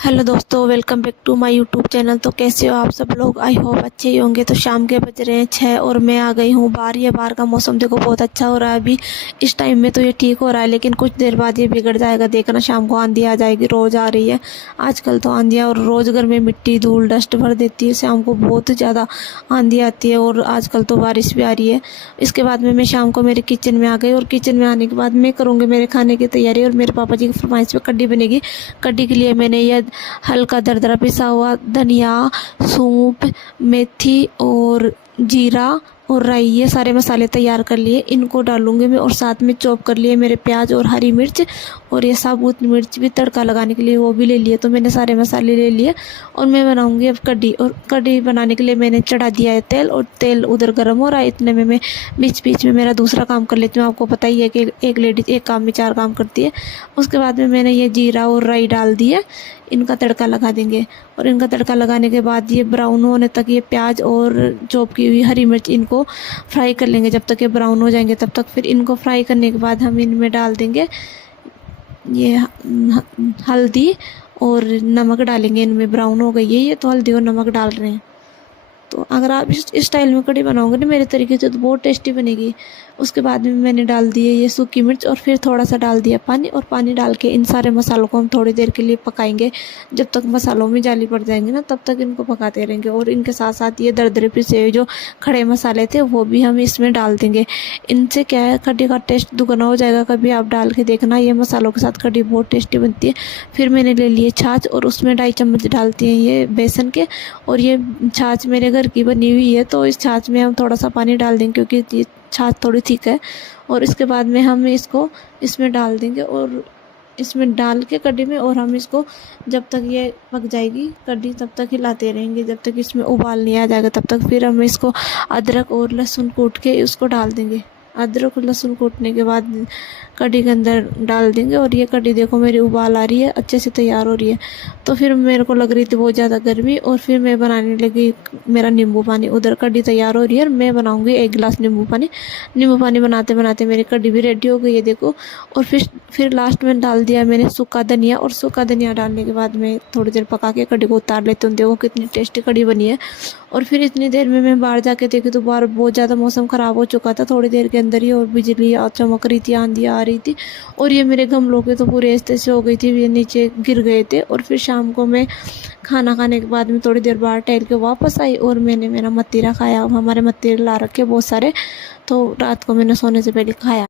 Hello दोस्तों, welcome back to my YouTube channel. तो कैसे हो आप सब लोग? आई होप अच्छे ही होंगे। तो शाम के बज रहे हैं 6 और मैं आ गई हूँ बाहर। ये बाहर का मौसम देखो बहुत अच्छा हो रहा है अभी इस टाइम में। तो ये ठीक हो रहा है, लेकिन कुछ देर बाद ये बिगड़ जाएगा। देखना शाम को आंधी आ जाएगी। रोज़ आ रही है आजकल तो आंधियाँ, और रोज़ घर में मिट्टी धूल डस्ट भर देती है। शाम को बहुत ज़्यादा आंधी आती है और आजकल तो बारिश भी आ रही है। इसके बाद में मैं शाम को मेरे किचन में आ गई, और किचन में आने के बाद मैं करूँगी मेरे खाने की तैयारी। और मेरे पापा जी की फरमाइश पे कड्डी बनेगी। कड्डी के लिए मैंने यह हल्का दरदरा पिसा हुआ धनिया, सौंफ, मेथी और जीरा और राई, ये सारे मसाले तैयार कर लिए। इनको डालूंगी मैं, और साथ में चॉप कर लिए मेरे प्याज और हरी मिर्च, और ये साबुत मिर्च भी तड़का लगाने के लिए वो भी ले लिए। तो मैंने सारे मसाले ले लिए और मैं बनाऊंगी अब कड्डी। और कड्डी बनाने के लिए मैंने चढ़ा दिया है तेल, और तेल उधर गर्म हो रहा है। इतने में मैं बीच बीच में मेरा दूसरा काम कर लेती हूँ। आपको पता ही है कि एक लेडीज एक काम में 4 काम करती है। उसके बाद में मैंने ये जीरा और राई डाल दी है। इनका तड़का लगा देंगे, और इनका तड़का लगाने के बाद ये ब्राउन होने तक ये प्याज और चॉप की हुई हरी मिर्च इनको फ्राई कर लेंगे। जब तक ये ब्राउन हो जाएंगे तब तक फिर इनको फ्राई करने के बाद हम इनमें डाल देंगे ये हल्दी और नमक डालेंगे। इनमें ब्राउन हो गई है ये, तो हल्दी और नमक डाल रहे हैं। तो अगर आप इस स्टाइल में कढ़ी बनाओगे ना मेरे तरीके से, तो बहुत टेस्टी बनेगी। उसके बाद में मैंने डाल दिए ये सूखी मिर्च, और फिर थोड़ा सा डाल दिया पानी। और पानी डाल के इन सारे मसालों को हम थोड़ी देर के लिए पकाएंगे। जब तक मसालों में जाली पड़ जाएंगे ना, तब तक इनको पकाते रहेंगे। और इनके साथ साथ ये दरदरे पिसे हुए जो खड़े मसाले थे वो भी हम इसमें डाल देंगे। इनसे क्या है, कढ़ी का टेस्ट दुगना हो जाएगा। कभी आप डाल के देखना, ये मसालों के साथ कढ़ी बहुत टेस्टी बनती है। फिर मैंने ले लिए छाछ, और उसमें 2.5 चम्मच डालती हैं ये बेसन के। और ये छाछ मेरे घर की बनी हुई है, तो इस छाछ में हम थोड़ा सा पानी डाल देंगे, क्योंकि ये छाछ थोड़ी थिक है। और इसके बाद में हम इसको इसमें डाल देंगे, और इसमें डाल के कढ़ी में, और हम इसको जब तक ये पक जाएगी कढ़ी तब तक हिलाते रहेंगे, जब तक इसमें उबाल नहीं आ जाएगा तब तक। फिर हम इसको अदरक और लहसुन कूट के उसको डाल देंगे। अदरक और लहसुन कूटने के बाद कढ़ी के अंदर डाल देंगे। और ये कढ़ी देखो मेरी उबाल आ रही है, अच्छे से तैयार हो रही है। तो फिर मेरे को लग रही थी बहुत ज़्यादा गर्मी, और फिर मैं बनाने लगी मेरा नींबू पानी। उधर कढ़ी तैयार हो रही है और मैं बनाऊंगी 1 गिलास नींबू पानी। नींबू पानी बनाते बनाते मेरी कढ़ी भी रेडी हो गई है देखो। और फिर लास्ट में डाल दिया मैंने सूखा धनिया, और सूखा धनिया डालने के बाद मैं थोड़ी देर पका के कढ़ी को उतार लेती हूँ। देखो कितनी टेस्टी कढ़ी बनी है। और फिर इतनी देर में मैं बाहर जाके देखी तो बाहर बहुत ज़्यादा मौसम ख़राब हो चुका था थोड़ी देर के अंदर ही, और बिजली चमक रही थी, आंधी आ रही थी। और ये मेरे गमलों के तो पूरे ऐसे से हो गई थी, ये नीचे गिर गए थे। और फिर शाम को मैं खाना खाने के बाद में थोड़ी देर बाहर टहल के वापस आई, और मैंने मेरा मतीरा खाया। हमारे मतीरे ला रखे बहुत सारे, तो रात को मैंने सोने से पहले खाया।